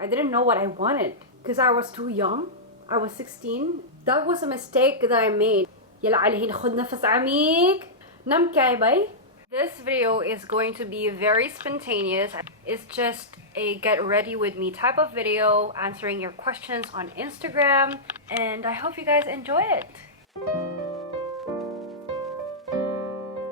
I didn't know what I wanted because I was too young. I was 16. That was a mistake that I made. يلا عليه خد نفس عميق. نام كايباي. This video is going to be very spontaneous. It's just a get ready with me type of video, answering your questions on Instagram, and I hope you guys enjoy it.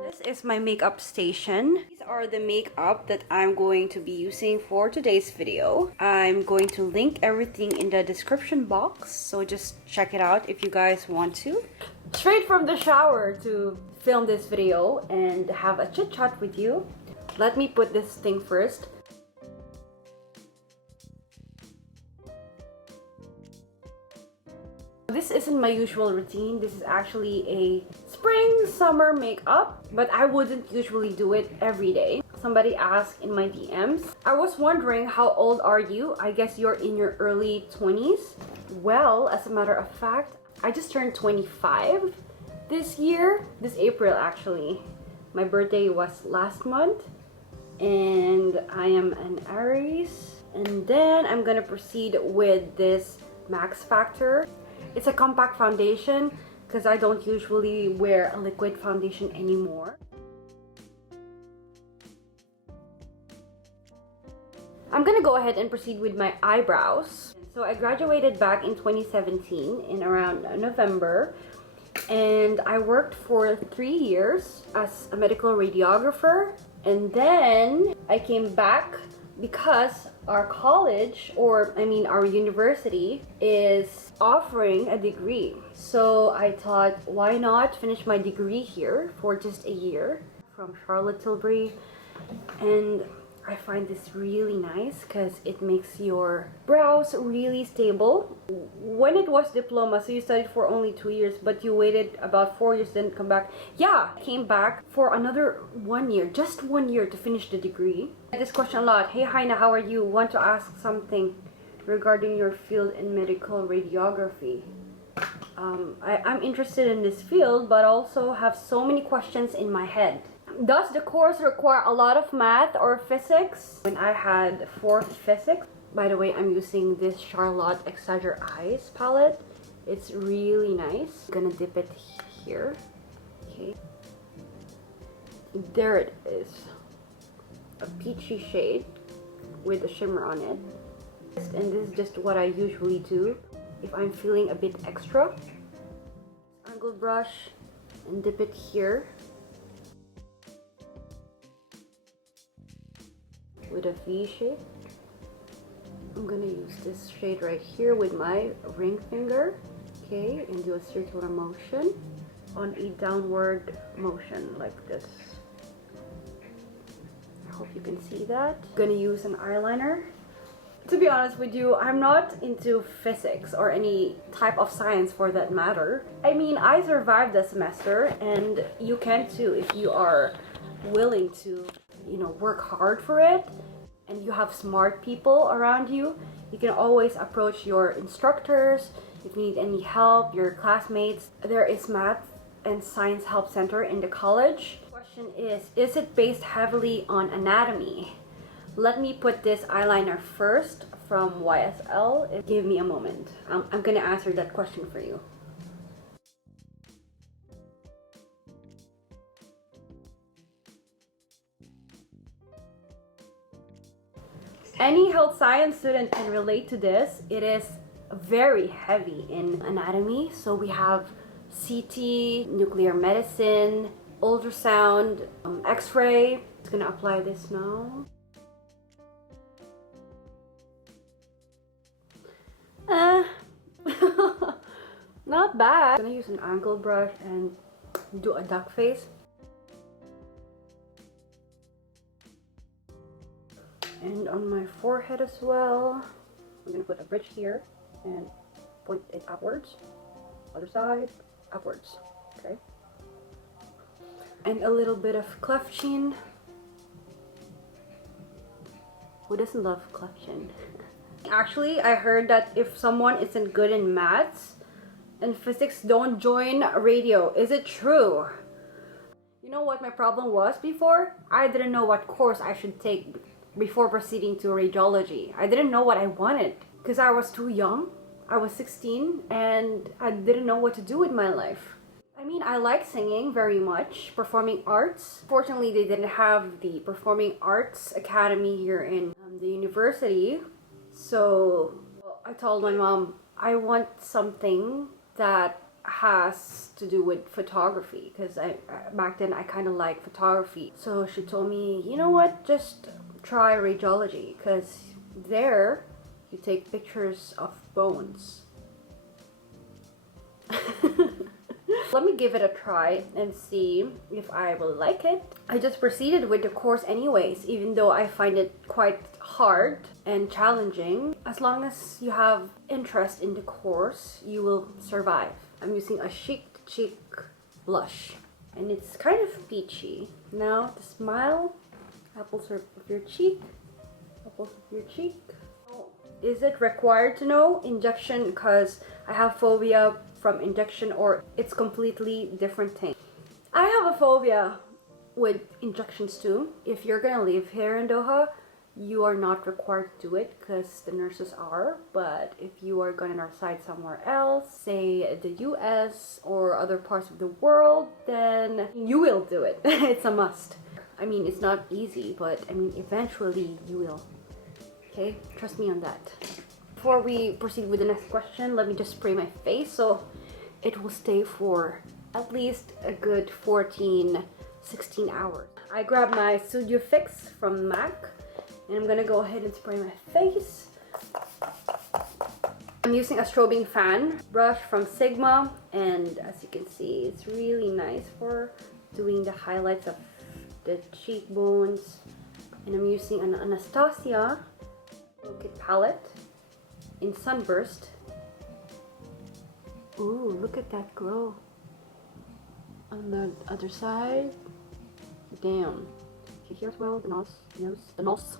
This is my makeup station. These are the makeup that I'm going to be using for today's video. I'm going to link everything in the description box, so just check it out if you guys want to. Straight from the shower to film this video and have a chit chat with you. Let me put this thing first. This isn't my usual routine. This is actually a spring summer makeup, but I wouldn't usually do it every day. Somebody asked in my DMs. I was wondering, how old are you? I guess you're in your early 20s. Well, as a matter of fact, I just turned 25 this year, this April actually. My birthday was last month, and I am an Aries. And then I'm gonna proceed with this Max Factor. It's a compact foundation because I don't usually wear a liquid foundation anymore. I'm gonna go ahead and proceed with my eyebrows. So I graduated back in 2017 in around November, and I worked for 3 years as a medical radiographer, and then I came back because our college, or I mean our university, is offering a degree. So I thought, why not finish my degree here for just a year from Charlotte Tilbury. And I find this really nice because it makes your brows really stable. When it was Diploma, so you studied for only 2 years, but you waited about 4 years, then come back. Yeah, I came back for another 1 year, just 1 year to finish the degree. I get this question a lot. Hey Haina, how are you? Want to ask something regarding your field in medical radiography. I'm interested in this field, but also have so many questions in my head. Does the course require a lot of math or physics? When I had 4th physics, by the way, I'm using this Charlotte Exagger Eyes palette. It's really nice. I'm gonna dip it here. Okay. There it is. A peachy shade with a shimmer on it. And this is just what I usually do if I'm feeling a bit extra. Angle brush and dip it here with a V shape. I'm gonna use this shade right here with my ring finger, okay, and do a circular motion on a downward motion like this. I hope you can see that. I'm gonna use an eyeliner. To be honest with you, I'm not into physics or any type of science for that matter. I mean, I survived the semester, and you can too if you are willing to, you know, work hard for it and you have smart people around you. You can always approach your instructors if you need any help, your classmates. There is math and science help center in the college. The question is it based heavily on anatomy? Let me put this eyeliner first from YSL. Give me a moment. I'm gonna answer that question for you. Any health science student can relate to this. It is very heavy in anatomy. So we have CT, nuclear medicine, ultrasound, x-ray. Just gonna apply this now. Not bad. I'm gonna use an angle brush and do a duck face. And on my forehead as well. I'm gonna put a bridge here and point it upwards. Other side, upwards. Okay. And a little bit of cleft chin. Who doesn't love cleft chin? Actually, I heard that if someone isn't good in maths and physics, don't join radio. Is it true? You know what my problem was before? I didn't know what course I should take before proceeding to radiology. I didn't know what I wanted because I was too young. I was 16 and I didn't know what to do with my life. I mean, I like singing very much, performing arts. Fortunately, they didn't have the Performing Arts Academy here in the university. So I told my mom, I want something that has to do with photography because back then I kind of like photography. So she told me, you know what, just try radiology because there you take pictures of bones. Let me give it a try and see if I will like it. I just proceeded with the course anyways, even though I find it quite hard and challenging. As long as you have interest in the course, you will survive. I'm using a Chic blush and it's kind of peachy. Now to smile, apples of your cheek, apples of your cheek. Is it required to know injection because I have phobia from injection, or it's completely different thing? I have a phobia with injections too. If you're gonna live here in Doha, you are not required to do it because the nurses are, but if you are gonna reside somewhere else, say the US or other parts of the world, then you will do it. It's a must. I mean, it's not easy, but I mean, eventually you will. Okay, trust me on that. Before we proceed with the next question, let me just spray my face so it will stay for at least a good 14-16 hours. I grabbed my Studio Fix from MAC and I'm gonna go ahead and spray my face. I'm using a strobing fan brush from Sigma, and as you can see, it's really nice for doing the highlights of the cheekbones. And I'm using an Anastasia Glow Kit palette in Sunburst. Ooh, look at that glow. On the other side. Damn. Okay, here as well, the nose,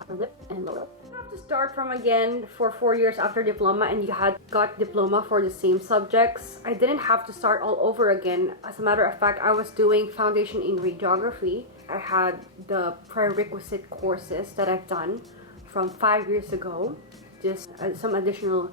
upper lip, and lower lip. You have to start from again for 4 years after diploma, and you had got diploma for the same subjects. I didn't have to start all over again. As a matter of fact, I was doing foundation in radiography. I had the prerequisite courses that I've done from 5 years ago, just some additional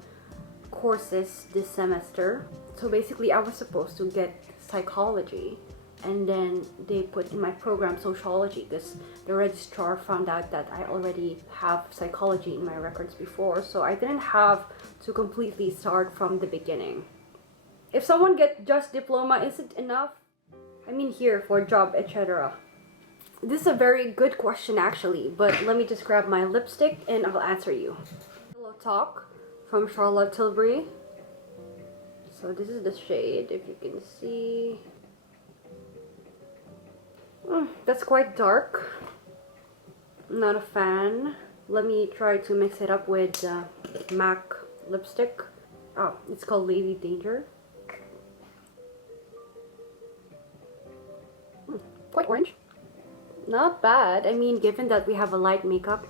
courses this semester. So basically I was supposed to get psychology, and then they put in my program sociology because the registrar found out that I already have psychology in my records before, so I didn't have to completely start from the beginning. If someone gets just diploma, is it enough? I mean, here for job, etc. This is a very good question actually, but let me just grab my lipstick and I'll answer you. Pillow Talk from Charlotte Tilbury. So this is the shade, if you can see. That's quite dark. I'm not a fan. Let me try to mix it up with MAC lipstick. Oh, it's called Lady Danger. Quite orange. Not bad. I mean, given that we have a light makeup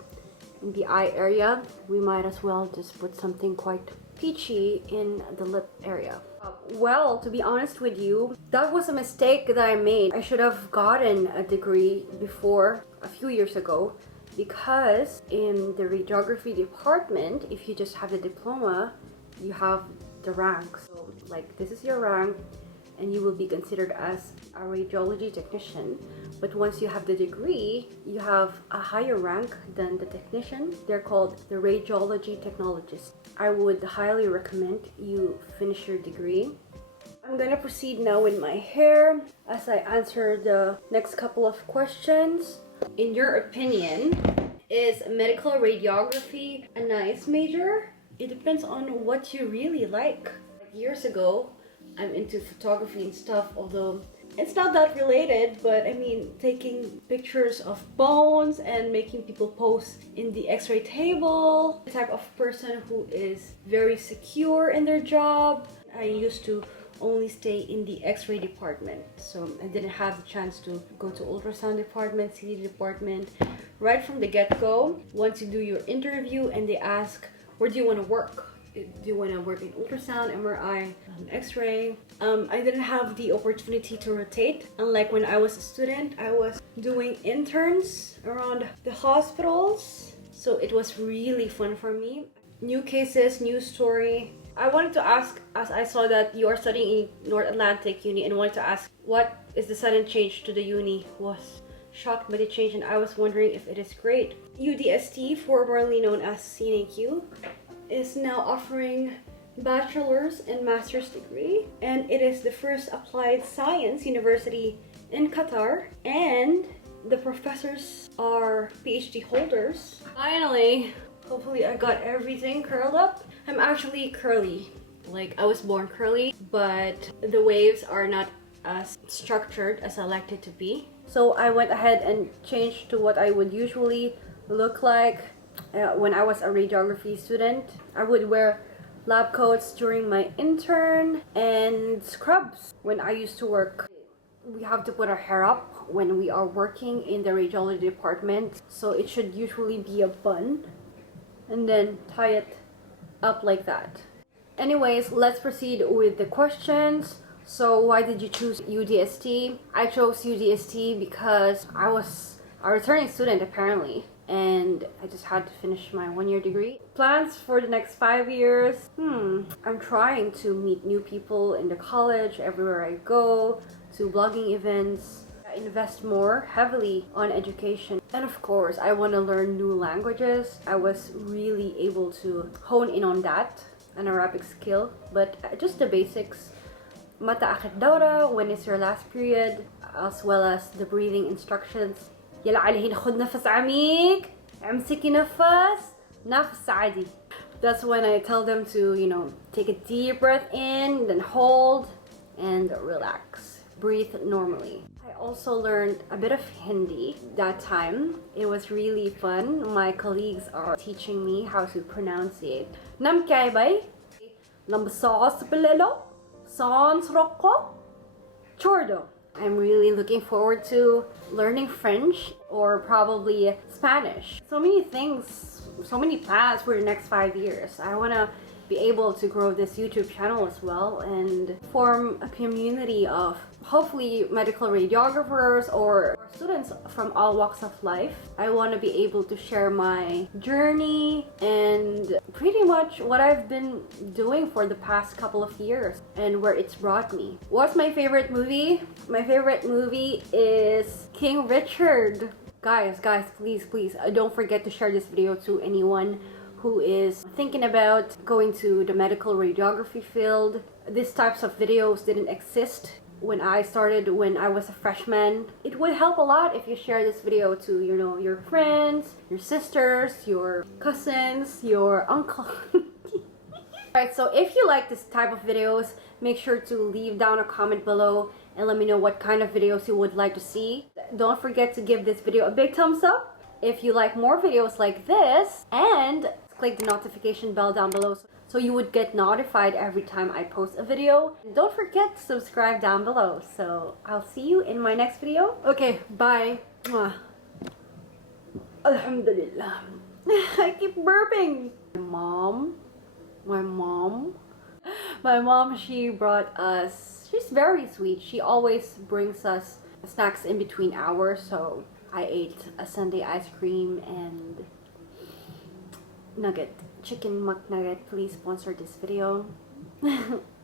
in the eye area, we might as well just put something quite peachy in the lip area. Well, to be honest with you, that was a mistake that I made. I should have gotten a degree before, a few years ago, because in the radiography department, if you just have the diploma, you have the rank. So like, this is your rank and you will be considered as a radiology technician. But once you have the degree, you have a higher rank than the technician. They're called the radiology technologist. I would highly recommend you finish your degree. I'm gonna proceed now with my hair as I answer the next couple of questions. In your opinion, is medical radiography a nice major? It depends on what you really like. Years ago, I'm into photography and stuff, although it's not that related, but I mean, taking pictures of bones and making people pose in the x-ray table. The type of person who is very secure in their job. I used to only stay in the x-ray department, so I didn't have the chance to go to ultrasound department, CT department. Right from the get-go, once you do your interview and they ask, where do you want to work? Do you want to work in ultrasound, MRI, X-ray? I didn't have the opportunity to rotate. Unlike when I was a student, I was doing interns around the hospitals. So it was really fun for me. New cases, new story. I wanted to ask, as I saw that you are studying in North Atlantic Uni, and wanted to ask, what is the sudden change to the uni? Was shocked by the change, and I was wondering if it is great. UDST, formerly known as CNAQ, is now offering bachelor's and master's degree, and it is the first applied science university in Qatar, and the professors are PhD holders. Finally, hopefully I got everything curled up. I'm actually curly, like I was born curly, but the waves are not as structured as I liked it to be. So I went ahead and changed to what I would usually look like when I was a radiography student. I would wear lab coats during my intern and scrubs when I used to work. We have to put our hair up when we are working in the radiology department, so it should usually be a bun and then tie it up like that. Anyways, let's proceed with the questions. So why did you choose UDST? I chose UDST because I was a returning student apparently, and I just had to finish my one-year degree. Plans for the next 5 years? I'm trying to meet new people in the college, everywhere I go, to blogging events. I invest more heavily on education. And of course, I want to learn new languages. I was really able to hone in on that, an Arabic skill, but just the basics. Mata akhir dawra, when is your last period, as well as the breathing instructions. يلا عليه ناخد نفس عميق امسكي نفس عادي. That's when I tell them to, take a deep breath in, then hold and relax. Breathe normally. I also learned a bit of Hindi that time. It was really fun. My colleagues are teaching me how to pronounce it. Nam kya hai bhai? Lambasas bilelo? Sans rocco? Chordo. I'm really looking forward to learning French or probably Spanish. So many things, so many plans for the next 5 years. I want to be able to grow this YouTube channel as well and form a community of hopefully medical radiographers or students from all walks of life. I want to be able to share my journey and pretty much what I've been doing for the past couple of years and where it's brought me. What's my favorite movie? My favorite movie is King Richard. Guys, please, don't forget to share this video to anyone who is thinking about going to the medical radiography field. These types of videos didn't exist when I started, when I was a freshman. It would help a lot if you share this video to, your friends, your sisters, your cousins, your uncle. Alright, so if you like this type of videos, make sure to leave down a comment below and let me know what kind of videos you would like to see. Don't forget to give this video a big thumbs up if you like more videos like this, and click the notification bell down below so you would get notified every time I post a video. And don't forget to subscribe down below. So I'll see you in my next video. Okay, bye. Mwah. Alhamdulillah. I keep burping. My mom, she brought us, she's very sweet. She always brings us snacks in between hours. So I ate a sundae ice cream and nugget, chicken McNugget. Please sponsor this video.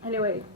Anyway.